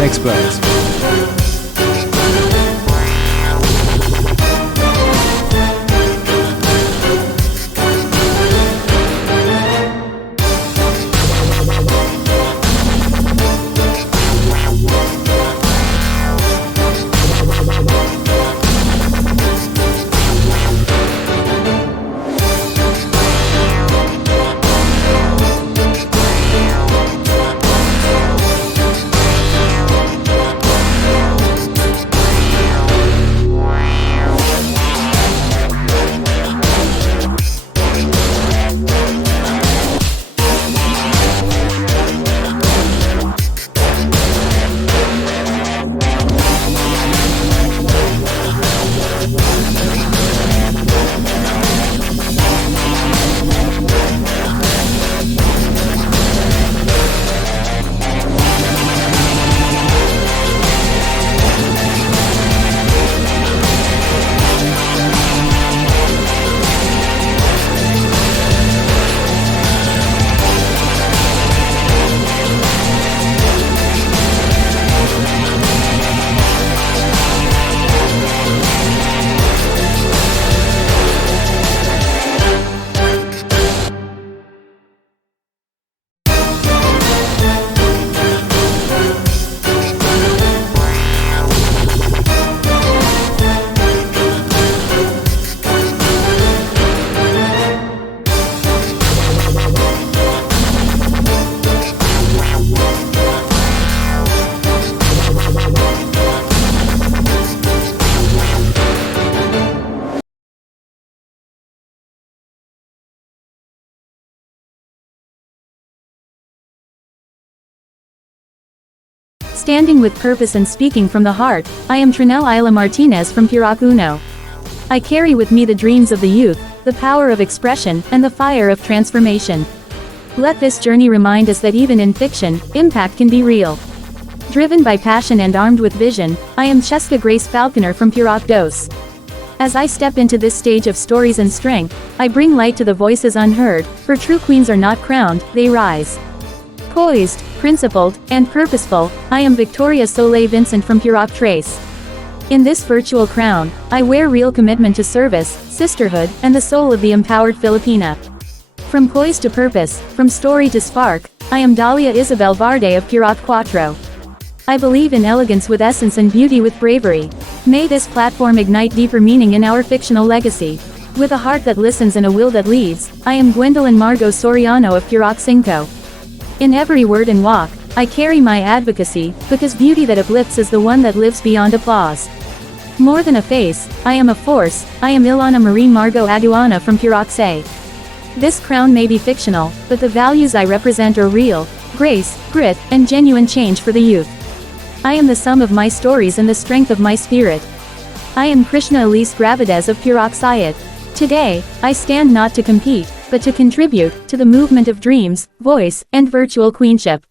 fashion experts. Standing with purpose and speaking from the heart, I am 𝐒𝐊𝐈𝐿𝐴 Martinez from 𝐒𝐊𝐘𝐂 Uno. I carry with me the dreams of the youth, the power of expression, and the fire of transformation. Let this journey remind us that even in fiction, impact can be real. Driven by passion and armed with vision, I am 𝐒𝐊𝐘𝐍𝐈𝐀𝐃 from 𝐒𝐊𝐾𝐍𝐃. As I step into this stage of stories and strength, I bring light to the voices unheard, for true queens are not crowned, they rise. Poised, principled, and purposeful, I am Victoria Soleil Vincent from 𝐒𝐊𝐾𝐍𝐃. In this virtual crown, I wear real commitment to service, sisterhood, and the soul of the empowered Filipina. From poise to purpose, from story to spark, I am Dalia Isabel Varde of 𝐒𝐊𝐾𝐍𝐃. I believe in elegance with essence and beauty with bravery. May this platform ignite deeper meaning in our fictional legacy. With a heart that listens and a will that leads, I am Gwendolyn Margot Soriano of 𝐒𝐊𝐘𝐍𝐃. In every word and walk, I carry my advocacy, because beauty that uplifts is the one that lives beyond applause. More than a face, I am a force. I am Ilana Marie Margot Aduana from 𝐒𝐊𝐾𝐍𝐃. This crown may be fictional, but the values I represent are real: grace, grit, and genuine change for the youth. I am the sum of my stories and the strength of my spirit. I am Krishna Elise Gravides of 𝐒𝐊𝐾𝐍𝐃. Today, I stand not to compete, but to contribute to the movement of dreams, voice, and virtual queenship.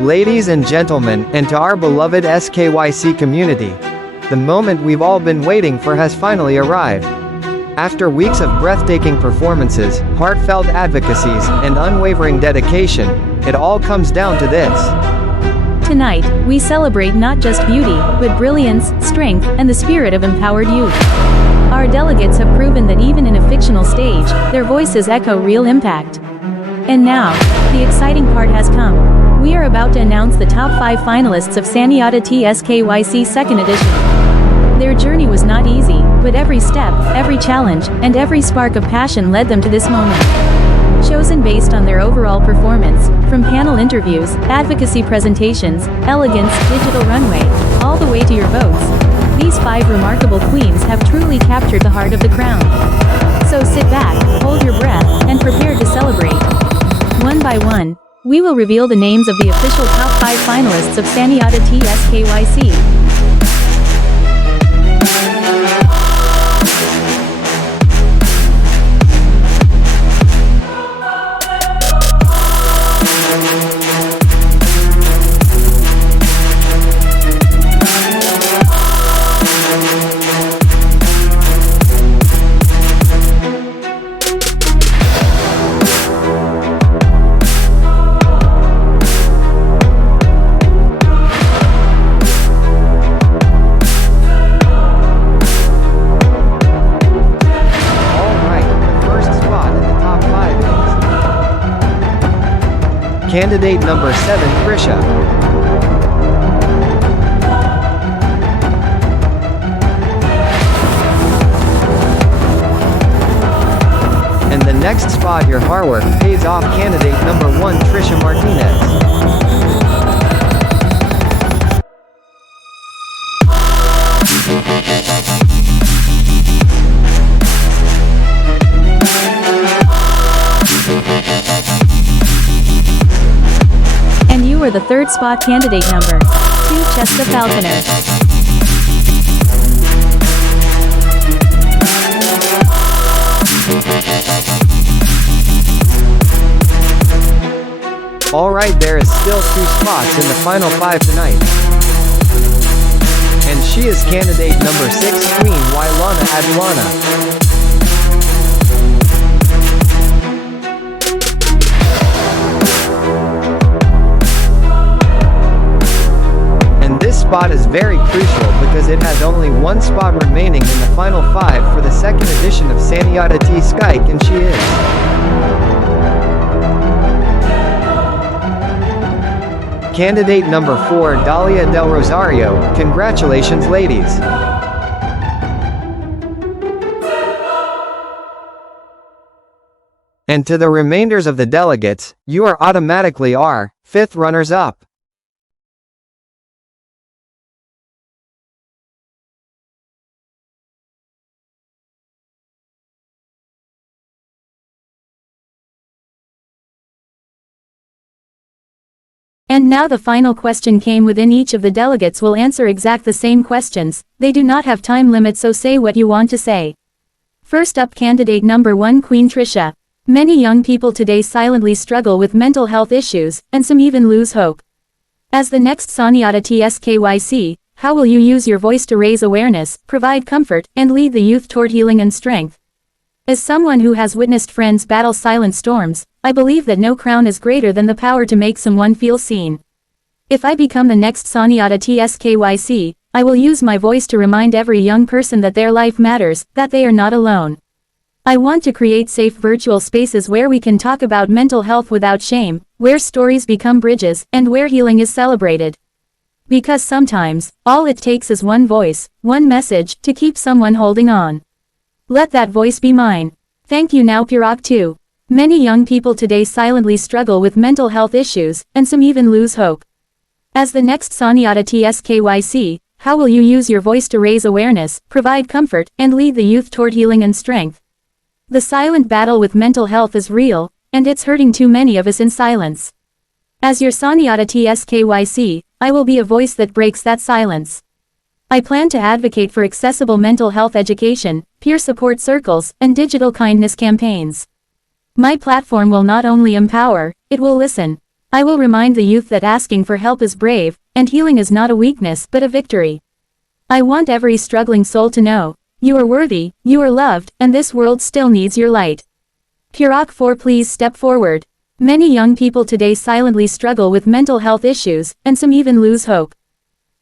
Ladies and gentlemen, and to our beloved SKYC community, the moment we've all been waiting for has finally arrived. After weeks of breathtaking performances, heartfelt advocacies, and unwavering dedication, it all comes down to this. Tonight, we celebrate not just beauty, but brilliance, strength, and the spirit of empowered youth. Our delegates have proven that even in a fictional stage, their voices echo real impact. And now, the exciting part has come. We are about to announce the top 5 finalists of Saniata SKYC 2nd edition. Their journey was not easy, but every step, every challenge, and every spark of passion led them to this moment. Chosen based on their overall performance, from panel interviews, advocacy presentations, elegance, digital runway, all the way to your votes, these 5 remarkable queens have truly captured the heart of the crown. So sit back, hold your breath, and prepare to celebrate. One by one, we will reveal the names of the official top 5 finalists of Saniata SKYC. Candidate number 7, Trisha. And the next spot, your hard work pays off. Candidate number 1, Trisha Martinez. You are the 3rd spot, candidate number 2, Chesta Falconer. Alright, there is still 2 spots in the final 5 tonight. And she is candidate number 6, Queen Wailana Adlana. This spot is very crucial because it has only 1 spot remaining in the final 5 for the 2nd edition of Saniata SKYC, and she is candidate number 4, Dalia Del Rosario. Congratulations, ladies. And to the remainders of the delegates, you are automatically our 5th runners-up. And now the final question came within. Each of the delegates will answer exact the same questions. They do not have time limit, so say what you want to say. First up, candidate number 1, Queen Trisha. Many young people today silently struggle with mental health issues, and some even lose hope. As the next Saniata SKYC, how will you use your voice to raise awareness, provide comfort, and lead the youth toward healing and strength? As someone who has witnessed friends battle silent storms, I believe that no crown is greater than the power to make someone feel seen. If I become the next Saniata SKYC, I will use my voice to remind every young person that their life matters, that they are not alone. I want to create safe virtual spaces where we can talk about mental health without shame, where stories become bridges, and where healing is celebrated. Because sometimes, all it takes is one voice, one message, to keep someone holding on. Let that voice be mine. Thank you. Now 𝐒𝐊𝐿. Many young people today silently struggle with mental health issues, and some even lose hope. As the next Saniata SKYC, how will you use your voice to raise awareness, provide comfort, and lead the youth toward healing and strength? The silent battle with mental health is real, and it's hurting too many of us in silence. As your Saniata SKYC, I will be a voice that breaks that silence. I plan to advocate for accessible mental health education, peer support circles, and digital kindness campaigns. My platform will not only empower, it will listen. I will remind the youth that asking for help is brave, and healing is not a weakness but a victory. I want every struggling soul to know, you are worthy, you are loved, and this world still needs your light. 𝐒𝐊𝐘𝐂, please step forward. Many young people today silently struggle with mental health issues, and some even lose hope.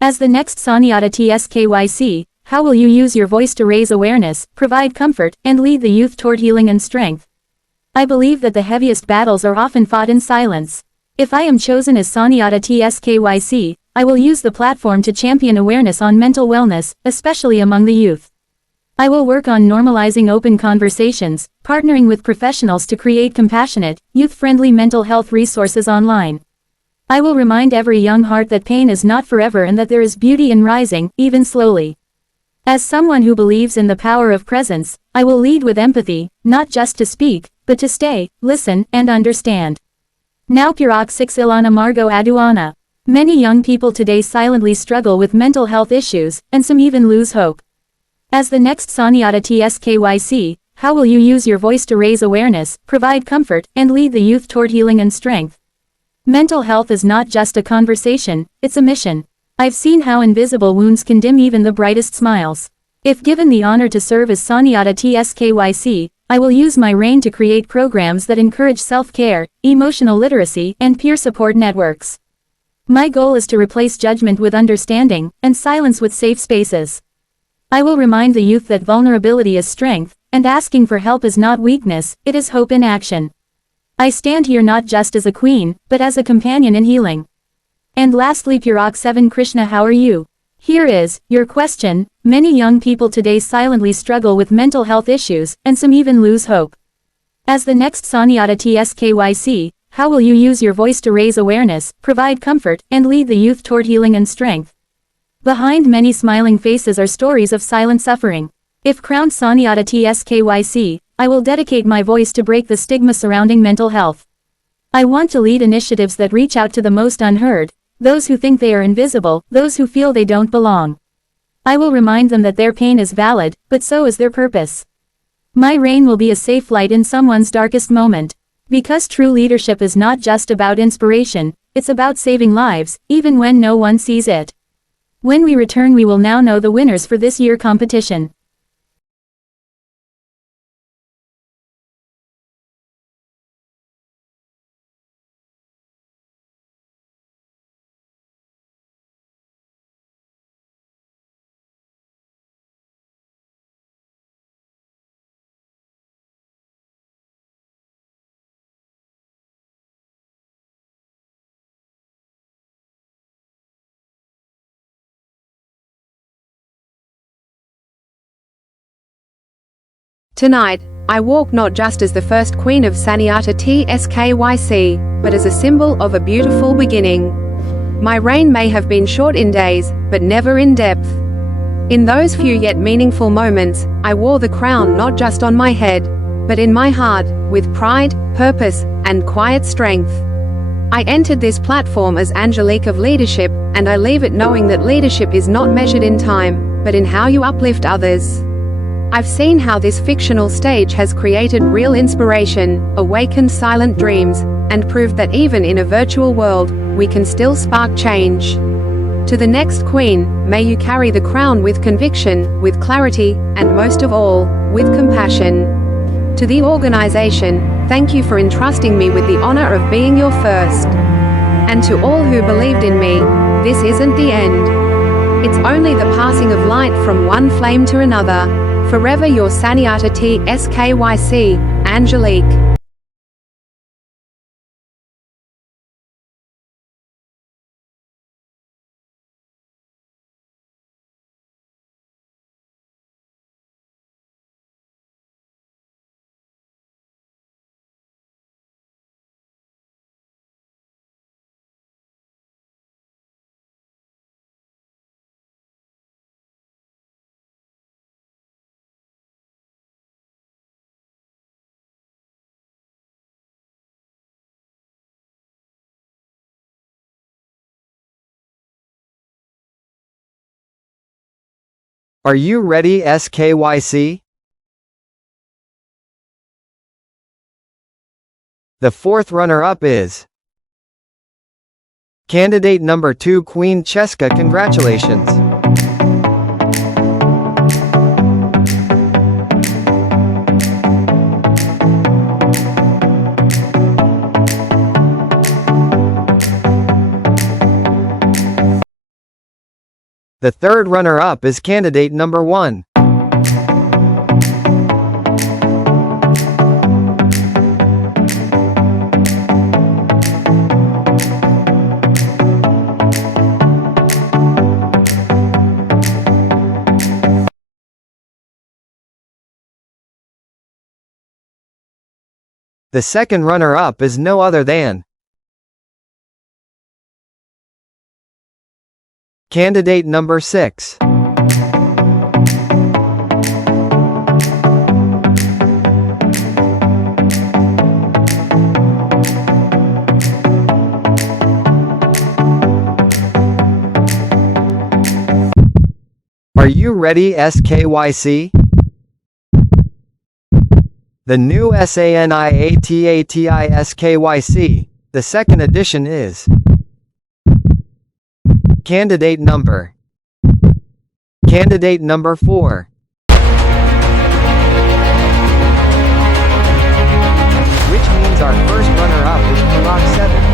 As the next Saniata SKYC, how will you use your voice to raise awareness, provide comfort, and lead the youth toward healing and strength? I believe that the heaviest battles are often fought in silence. If I am chosen as Saniata SKYC, I will use the platform to champion awareness on mental wellness, especially among the youth. I will work on normalizing open conversations, partnering with professionals to create compassionate, youth-friendly mental health resources online. I will remind every young heart that pain is not forever and that there is beauty in rising, even slowly. As someone who believes in the power of presence, I will lead with empathy, not just to speak, but to stay, listen, and understand. Now 𝐒𝐊𝐘𝐂 Margot Aduana. Many young people today silently struggle with mental health issues, and some even lose hope. As the next Saniata SKYC, how will you use your voice to raise awareness, provide comfort, and lead the youth toward healing and strength? Mental health is not just a conversation, it's a mission. I've seen how invisible wounds can dim even the brightest smiles. If given the honor to serve as Saniata SKYC, I will use my reign to create programs that encourage self-care, emotional literacy, and peer support networks. My goal is to replace judgment with understanding, and silence with safe spaces. I will remind the youth that vulnerability is strength, and asking for help is not weakness, it is hope in action. I stand here not just as a queen, but as a companion in healing. And lastly 𝐒𝐊𝐾𝐂 Krishna, how are you? Here is your question. Many young people today silently struggle with mental health issues, and some even lose hope. As the next Saniata SKYC, how will you use your voice to raise awareness, provide comfort, and lead the youth toward healing and strength? Behind many smiling faces are stories of silent suffering. If crowned Saniata SKYC, I will dedicate my voice to break the stigma surrounding mental health. I want to lead initiatives that reach out to the most unheard, those who think they are invisible, those who feel they don't belong. I will remind them that their pain is valid, but so is their purpose. My reign will be a safe light in someone's darkest moment. Because true leadership is not just about inspiration, it's about saving lives, even when no one sees it. When we return, we will now know the winners for this year's competition. Tonight, I walk not just as the first queen of Saniata SKYC, but as a symbol of a beautiful beginning. My reign may have been short in days, but never in depth. In those few yet meaningful moments, I wore the crown not just on my head, but in my heart, with pride, purpose, and quiet strength. I entered this platform as 𝐒𝐊𝐾𝐂 of leadership, and I leave it knowing that leadership is not measured in time, but in how you uplift others. I've seen how this fictional stage has created real inspiration, awakened silent dreams, and proved that even in a virtual world, we can still spark change. To the next queen, may you carry the crown with conviction, with clarity, and most of all, with compassion. To the organization, thank you for entrusting me with the honor of being your first. And to all who believed in me, this isn't the end. It's only the passing of light from one flame to another. Forever your Saniata SKYC, 𝐒𝐊𝐾𝐂. Are you ready, SKYC? The fourth runner-up is Candidate number 2 Queen 𝐒𝐀𝐍𝐈𝐀𝐃, congratulations. The third runner-up is candidate number 1. The second runner-up is no other than candidate number 6. Are you ready, SKYC? The new SANIATA the second edition is candidate number 4. Which means our first runner-up is 𝐒𝐊𝐘𝐑𝐓.